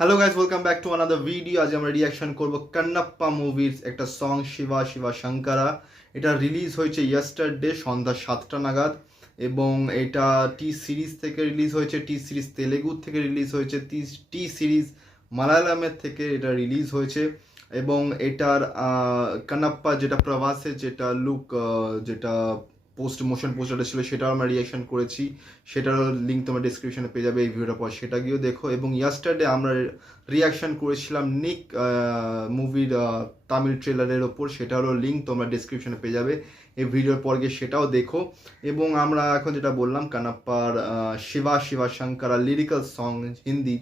Hello guys, welcome back to another video. আজ আমরা reaction করব কান্নাপ্পা মুভির একটা সং শিবা শিবা শঙ্করা। এটা রিলিজ হয়েছে ইয়েস্টারডে সন্ধ্যা 7টা নাগাদ এবং এটা টি সিরিজ থেকে রিলিজ হয়েছে, টি সিরিজ তেলেগু থেকে রিলিজ হয়েছে, টি সিরিজ মালায়ালামের থেকে এটা রিলিজ হয়েছে। এবং এটার কান্নাপ্পা যেটা প্রভাসের যেটা লুক, যেটা মোশন পোস্টারটা ছিল সেটাও আমরা রিয়াকশন করেছি, সেটারও লিঙ্ক তোমরা ডিসক্রিপশনে পেয়ে যাবে এই ভিডিওটার পর, সেটা গিয়েও দেখো। এবং ইয়াস্টারডে আমরা রিয়াকশন করেছিলাম নিক মুভির তামিল ট্রেলারের ওপর, সেটারও লিঙ্ক তোমরা ডিসক্রিপশনে পেয়ে যাবে এই ভিডিওর পর গিয়ে সেটাও দেখো। এবং আমরা এখন যেটা বললাম কানাপ্পার শিবা শিবা শঙ্করা লিরিক্যাল সং হিন্দি,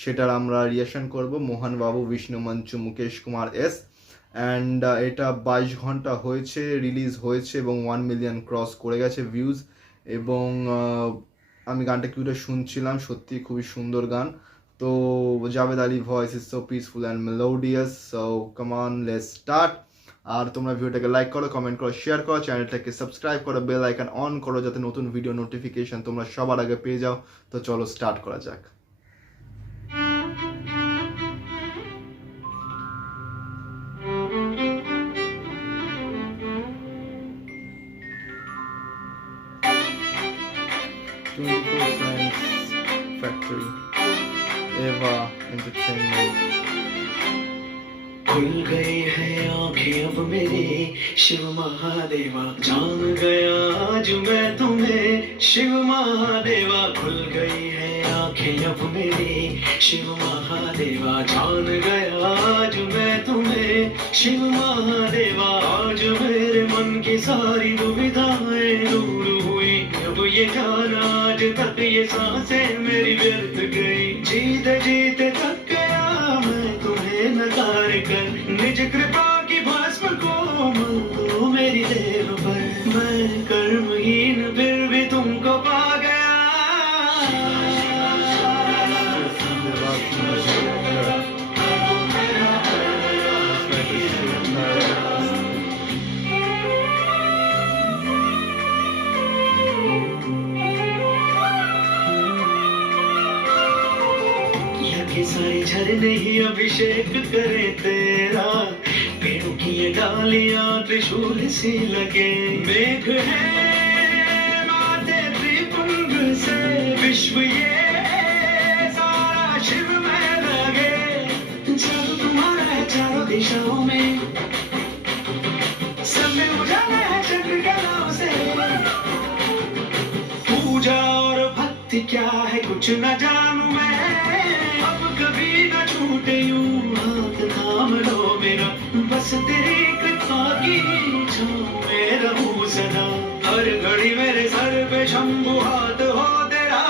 সেটার আমরা রিয়াকশন করব মোহন বাবু, বিষ্ণু মঞ্চু, মুকেশ কুমার এস। অ্যান্ড এটা 22 ঘন্টা হয়েছে রিলিজ হয়েছে এবং 1 মিলিয়ন ক্রস করে গেছে ভিউজ। এবং আমি গানটা কিউটা শুনছিলাম, সত্যি খুবই সুন্দর গান। তো Javed Ali voice is so peaceful and melodious. So come on, let's start. আর তোমরা ভিডিওটাকে লাইক করো, কমেন্ট করো, শেয়ার করো, চ্যানেলটাকে সাবস্ক্রাইব করো, বেল আইকন অন করো যাতে নতুন ভিডিও নোটিফিকেশন তোমরা সবার আগে পেয়ে যাও। তো চলো স্টার্ট করা যাক। फैक्ट्री एवा एंटरटेनमेंट। खुल गई है आंखें अब मेरी शिव महादेवा, जान गया आज मैं तुम्हें शिव महादेवा। खुल गई है आंखें अब मेरी शिव महादेवा, जान गया आज मैं तुम्हें शिव महादेवा। आज मेरे मन की सारी दुविधाएं दूर हुई, अब ये जाना आज तक ये सांसें मेरी व्यर्थ गई। जीते जीते थक गया मैं तुम्हें नकार कर, निज कृपा की भस्म को मल दो मेरी देह पर। मैं कर्महीन फिर भी तुमको पा गया। सारे झरने ही अभिषेक करे तेरा, पेड़ों की ये डालियां त्रिशूल सी लगे। मेघ है माथे त्रिपुंग से विश्व ये सारा शिव में लगे। चारों तुम्हारा है चारों दिशाओं में, सब में उजाला है चक्र कलाओं से। पूजा और भक्ति क्या है कुछ न जानू मैं, अब कभी न छूटे यूं हाथ थाम लो मेरा। बस तेरी कृपा की छांव में रहूं सदा, हर घड़ी मेरे सर पे शंभु हाथ हो तेरा।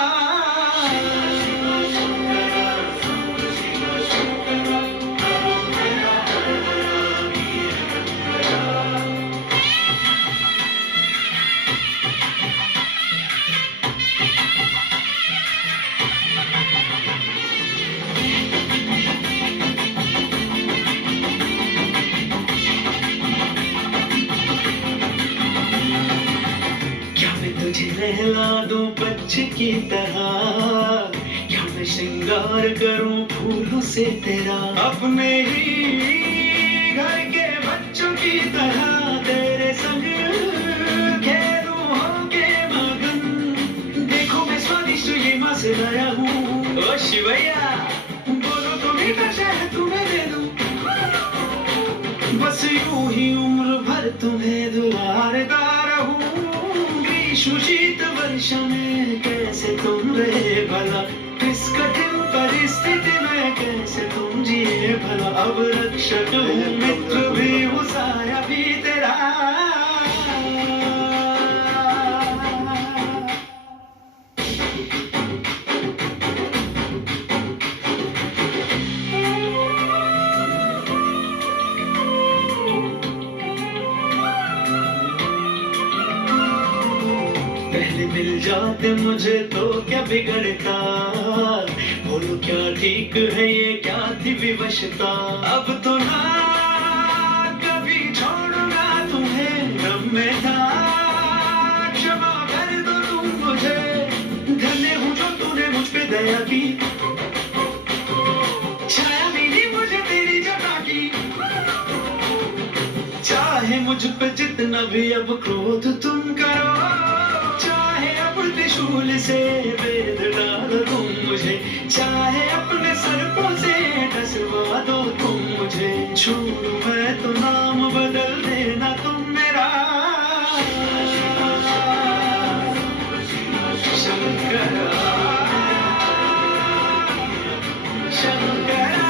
तुझे नहला दूं पक्षी की तरह, क्या मैं श्रृंगार करूं फूलों से तेरा। अपने ही घर के बच्चों की तरह तेरे संग खेलूं होके मगन। देखो मैं स्वादिष्ट ये माँ से लाया हूँ, ओ शिवैया बोलो तो मीठा शहद तुम्हें दे दूं। बस यूं ही उम्र भर तुम्हें दुलारता रहूं। शीत वर्षा में कैसे तुम रहे भला, इस कठिन परिस्थिति में कैसे तुम जिए भला। अब रक्षक हूँ मित्र भी हूँ साया भी तेरा। मिल जाते मुझे तो क्या बिगड़ता, बोलो क्या ठीक है ये क्या थी विवशता। अब तो ना कभी छोड़ूंगा तुम्हें, रब में था क्षमा कर दो तुम मुझे। धन्य हूँ जो तूने मुझ पे दया की, मुझ पे जितना भी अब क्रोध तुम करो, चाहे अब त्रिशूल से वेद डालो तुम मुझे, चाहे अपने सर्पों से डसवा दो तुम मुझे, छोड़ो मैं तो नाम बदल देना तुम मेरा Shankara, Shankara.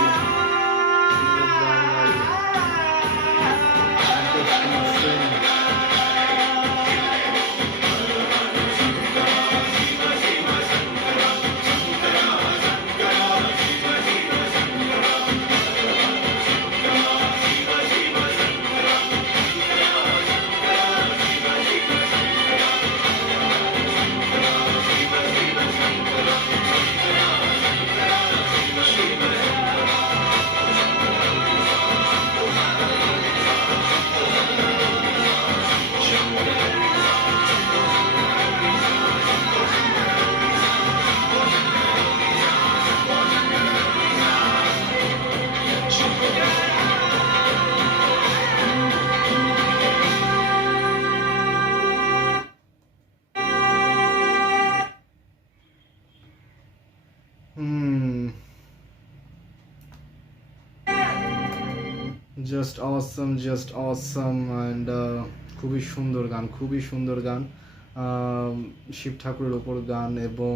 Just Assam and খুবই সুন্দর গান, খুবই সুন্দর গান। শিব ঠাকুরের ওপর গান এবং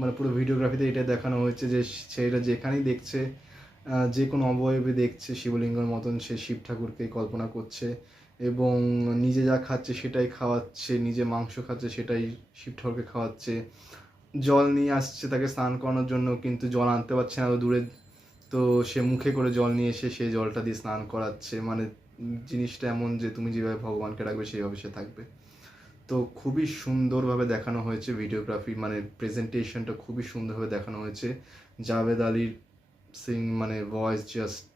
মানে পুরো ভিডিওগ্রাফিতে এটা দেখানো হয়েছে যে সেটা যেখানেই দেখছে, যে কোনো অবয়বে দেখছে শিবলিঙ্গের মতন সে শিব ঠাকুরকে কল্পনা করছে এবং নিজে যা খাচ্ছে সেটাই খাওয়াচ্ছে, নিজে মাংস খাচ্ছে সেটাই শিব ঠাকুরকে খাওয়াচ্ছে। জল নিয়ে আসছে তাকে স্নান করানোর জন্য, কিন্তু জল আনতে পারছে না দূরে, তো সে মুখে করে জল নিয়ে এসে সেই জলটা দিয়ে স্নান করাচ্ছে। মানে জিনিসটা এমন যে তুমি যেভাবে ভগবানকে রাখবে সেইভাবে সে থাকবে। তো খুবই সুন্দরভাবে দেখানো হয়েছে ভিডিওগ্রাফি, মানে প্রেজেন্টেশনটা খুবই সুন্দরভাবে দেখানো হয়েছে। জাভেদ আলীর সিং মানে ভয়েস জাস্ট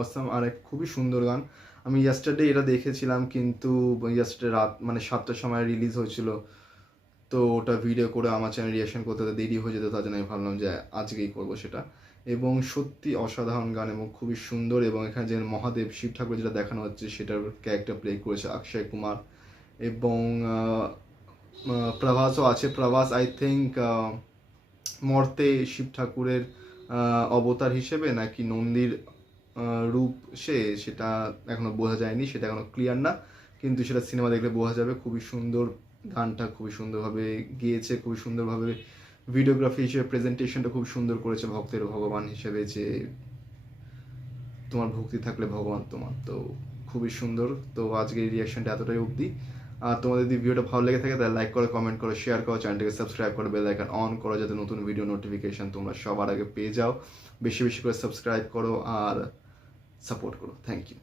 অসম আর এক খুবই সুন্দর গান। আমি ইয়েস্টারডে এটা দেখেছিলাম, কিন্তু ইয়েস্টারডে রাত মানে 7টার সময় রিলিজ হয়েছিল, তো ওটা ভিডিও করে আমার চ্যানেল রিয়াকশন করতে দেরি হয়ে যেত, তার জন্য আমি ভাবলাম যে আজকেই করবো সেটা। এবং সত্যি অসাধারণ গান এবং খুবই সুন্দর। এবং এখানে যে মহাদেব শিব ঠাকুর যেটা দেখানো হচ্ছে সেটার ক্যারেক্টার প্লে করেছে অক্ষয় কুমার এবং প্রভাসও আছে। প্রভাস আই থিঙ্ক মর্তে শিব ঠাকুরের অবতার হিসেবে নাকি নন্দীর রূপ সেটা এখনো বোঝা যায়নি, সেটা এখনো ক্লিয়ার না, কিন্তু সেটা সিনেমা দেখলে বোঝা যাবে। খুবই সুন্দর গানটা, খুবই সুন্দরভাবে গিয়েছে, খুবই সুন্দরভাবে ভিডিওগ্রাফি হিসেবে প্রেজেন্টেশনটা খুব সুন্দর করেছে, ভক্তের ভগবান হিসেবে যে তোমার ভক্তি থাকলে ভগবান তোমার। তো খুবই সুন্দর। তো আজকের রিয়াকশনটা এতটাই অবধি। আর তোমাদের যদি ভিডিওটা ভালো লেগে থাকে তাহলে লাইক করো, কমেন্ট করো, শেয়ার করো, চ্যানেলটাকে সাবস্ক্রাইব করো, বেল আইকন অন করো যাতে নতুন ভিডিও নোটিফিকেশন তোমরা সবার আগে পেয়ে যাও। বেশি বেশি করে সাবস্ক্রাইব করো আর সাপোর্ট করো। Thank you.